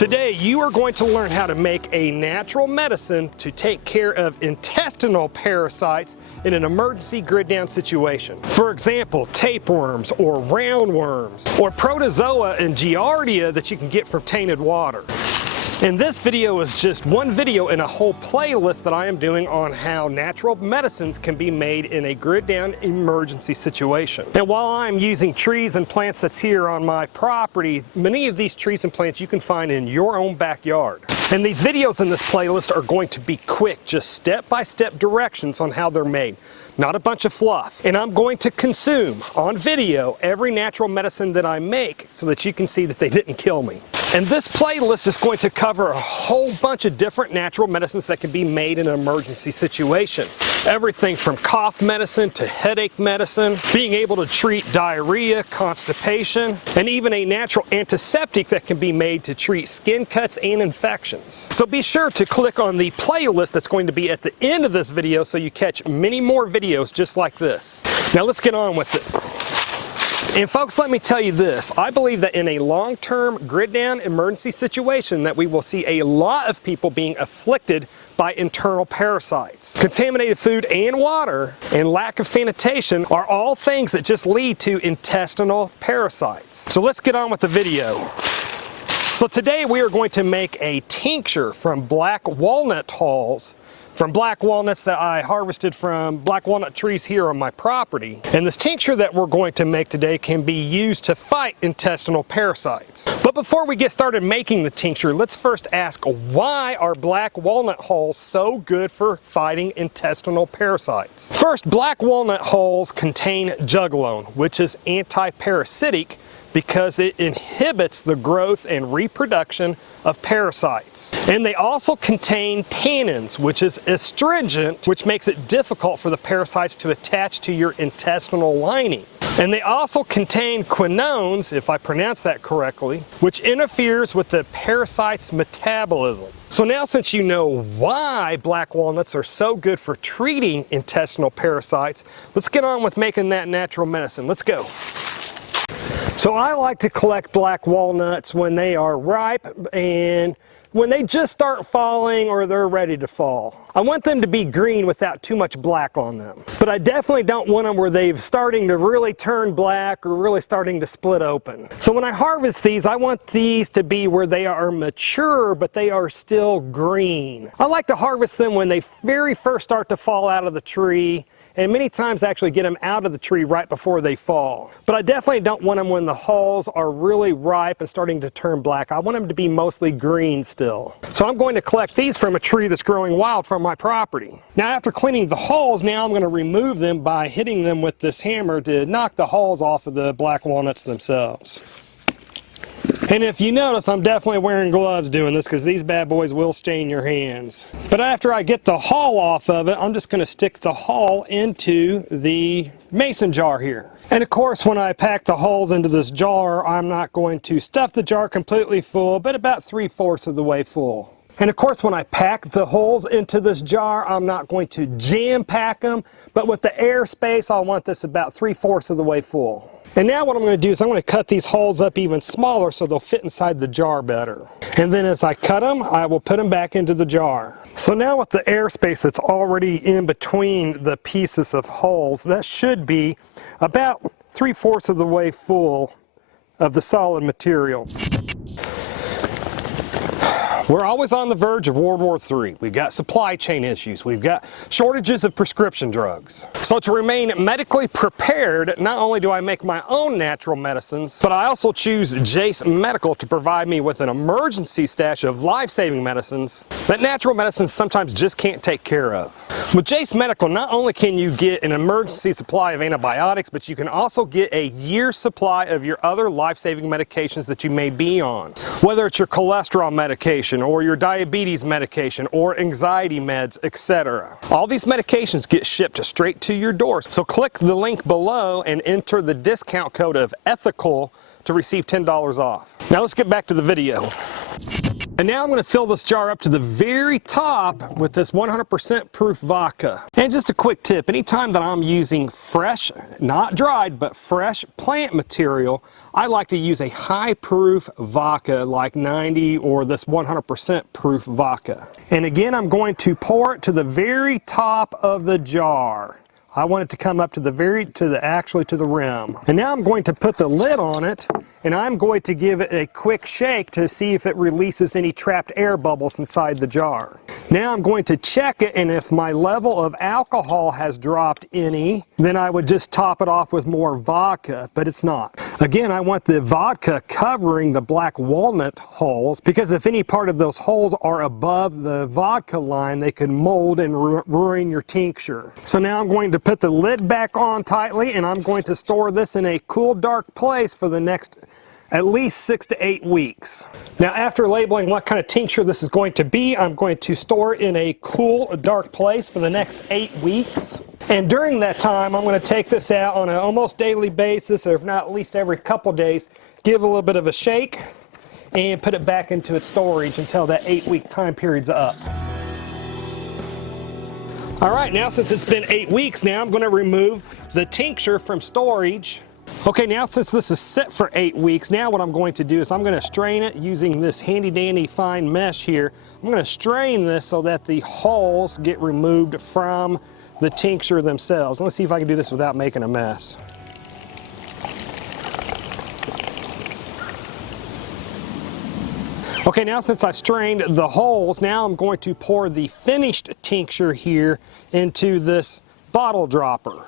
Today you are going to learn how to make a natural medicine to take care of intestinal parasites in an emergency grid down situation. For example, tapeworms or roundworms or protozoa and giardia that you can get from tainted water. And this video is just one video in a whole playlist that I am doing on how natural medicines can be made in a grid down emergency situation. And while I'm using trees and plants that's here on my property, many of these trees and plants you can find in your own backyard. And these videos in this playlist are going to be quick, just step-by-step directions on how they're made. Not a bunch of fluff. And I'm going to consume on video every natural medicine that I make so that you can see that they didn't kill me. And this playlist is going to cover a whole bunch of different natural medicines that can be made in an emergency situation. Everything from cough medicine to headache medicine, being able to treat diarrhea, constipation, and even a natural antiseptic that can be made to treat skin cuts and infections. So be sure to click on the playlist that's going to be at the end of this video so you catch many more videos just like this. Now let's get on with it. And folks, let me tell you this, I believe that in a long-term grid down emergency situation that we will see a lot of people being afflicted by internal parasites. Contaminated food and water and lack of sanitation are all things that just lead to intestinal parasites. So let's get on with the video. So today we are going to make a tincture from black walnut hulls, from black walnuts that I harvested from black walnut trees here on my property. And this tincture that we're going to make today can be used to fight intestinal parasites. But before we get started making the tincture, let's first ask, why are black walnut hulls so good for fighting intestinal parasites? First, black walnut hulls contain juglone, which is anti-parasitic because it inhibits the growth and reproduction of parasites. And they also contain tannins, which is astringent, which makes it difficult for the parasites to attach to your intestinal lining. And they also contain quinones, if I pronounce that correctly, which interferes with the parasite's metabolism. So now, since you know why black walnuts are so good for treating intestinal parasites, let's get on with making that natural medicine. Let's go. So I like to collect black walnuts when they are ripe and when they just start falling or they're ready to fall. I want them to be green without too much black on them. But I definitely don't want them where they're starting to really turn black or really starting to split open. So when I harvest these, I want these to be where they are mature, but they are still green. I like to harvest them when they very first start to fall out of the tree, and many times actually get them out of the tree right before they fall. But I definitely don't want them when the hulls are really ripe and starting to turn black. I want them to be mostly green still. So I'm going to collect these from a tree that's growing wild from my property. Now after cleaning the hulls, now I'm going to remove them by hitting them with this hammer to knock the hulls off of the black walnuts themselves. And if you notice, I'm definitely wearing gloves doing this because these bad boys will stain your hands. But after I get the hull off of it, I'm just going to stick the hull into the mason jar here. And of course, when I pack the hulls into this jar, I'm not going to stuff the jar completely full, but about 3/4 of the way full. And of course, when I pack the holes into this jar, I'm not going to jam pack them, but with the air space, I want this about 3/4 of the way full. And now what I'm going to do is I'm going to cut these holes up even smaller so they'll fit inside the jar better. And then as I cut them, I will put them back into the jar. So now with the air space that's already in between the pieces of holes, that should be about 3/4 of the way full of the solid material. We're always on the verge of World War III. We've got supply chain issues. We've got shortages of prescription drugs. So to remain medically prepared, not only do I make my own natural medicines, but I also choose Jace Medical to provide me with an emergency stash of life-saving medicines that natural medicines sometimes just can't take care of. With Jace Medical, not only can you get an emergency supply of antibiotics, but you can also get a year's supply of your other life-saving medications that you may be on. Whether it's your cholesterol medication, or your diabetes medication, or anxiety meds, etc. All these medications get shipped straight to your door. So click the link below and enter the discount code of ETHICAL to receive $10 off. Now let's get back to the video. And now I'm going to fill this jar up to the very top with this 100% proof vodka. And just a quick tip, anytime that I'm using fresh, not dried, but fresh plant material, I like to use a high proof vodka like 90 or this 100% proof vodka. And again, I'm going to pour it to the very top of the jar. I want it to come up to the actually to the rim. And now I'm going to put the lid on it, and I'm going to give it a quick shake to see if it releases any trapped air bubbles inside the jar. Now I'm going to check it, and if my level of alcohol has dropped any, then I would just top it off with more vodka, but it's not. Again, I want the vodka covering the black walnut holes, because if any part of those holes are above the vodka line, they can mold and ruin your tincture. So now I'm going to put the lid back on tightly, and I'm going to store this in a cool, dark place for the next at least 6 to 8 weeks. Now, after labeling what kind of tincture this is going to be, I'm going to store it in a cool, dark place for the next 8 weeks. And during that time, I'm going to take this out on an almost daily basis, or if not at least every couple days, give a little bit of a shake, and put it back into its storage until that 8-week time period's up. All right, now since it's been 8 weeks, now I'm going to remove the tincture from storage. Okay, now since this is set for 8 weeks, now what I'm going to do is I'm going to strain it using this handy dandy fine mesh here. I'm going to strain this so that the holes get removed from the tincture themselves. Let's see if I can do this without making a mess. Okay, now since I've strained the holes, now I'm going to pour the finished tincture here into this bottle dropper.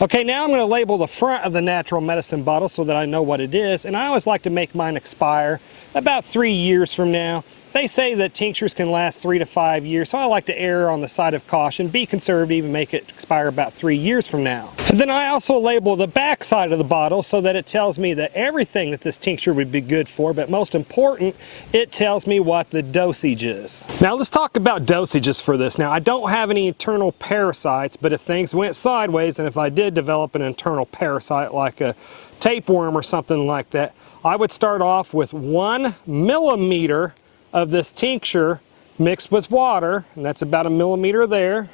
Okay, now I'm going to label the front of the natural medicine bottle so that I know what it is, and I always like to make mine expire about 3 years from now. They say that tinctures can last 3 to 5 years, so I like to err on the side of caution, be conservative, and make it expire about 3 years from now. And then I also label the back side of the bottle so that it tells me that everything that this tincture would be good for, but most important, it tells me what the dosage is. Now let's talk about dosages for this. Now I don't have any internal parasites, but if things went sideways, and if I did develop an internal parasite like a tapeworm or something like that, I would start off with 1 millimeter of this tincture mixed with water, and that's about 1 millimeter there.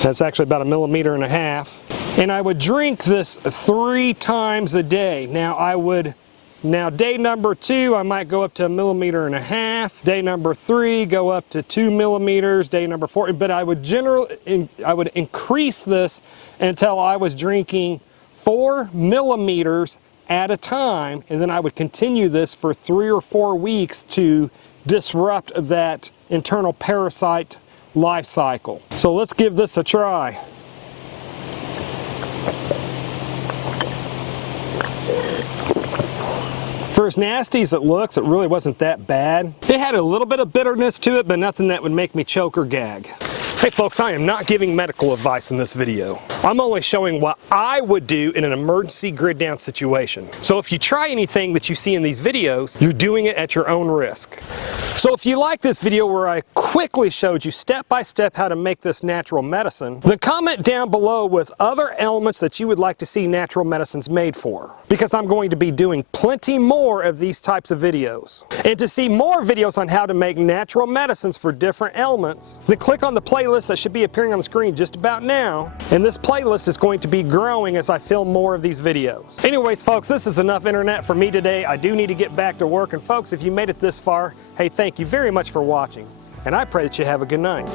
That's actually about 1.5 millimeters. And I would drink this 3 times a day. Now day number 2, I might go up to 1.5 millimeters. Day number 3, go up to 2 millimeters. Day number 4, but I would increase this until I was drinking 4 millimeters at a time, and then I would continue this for 3 or 4 weeks to disrupt that internal parasite life cycle. So let's give this a try. For as nasty as it looks, it really wasn't that bad. It had a little bit of bitterness to it, but nothing that would make me choke or gag. Hey folks, I am not giving medical advice in this video. I'm only showing what I would do in an emergency grid down situation. So if you try anything that you see in these videos, you're doing it at your own risk. So if you like this video where I quickly showed you step by step how to make this natural medicine, then comment down below with other elements that you would like to see natural medicines made for. Because I'm going to be doing plenty more of these types of videos. And to see more videos on how to make natural medicines for different elements, then click on the playlist that should be appearing on the screen just about now, and this playlist is going to be growing as I film more of these videos. Anyways folks, this is enough internet for me today. I do need to get back to work, and folks, if you made it this far, hey, thank you very much for watching, and I pray that you have a good night.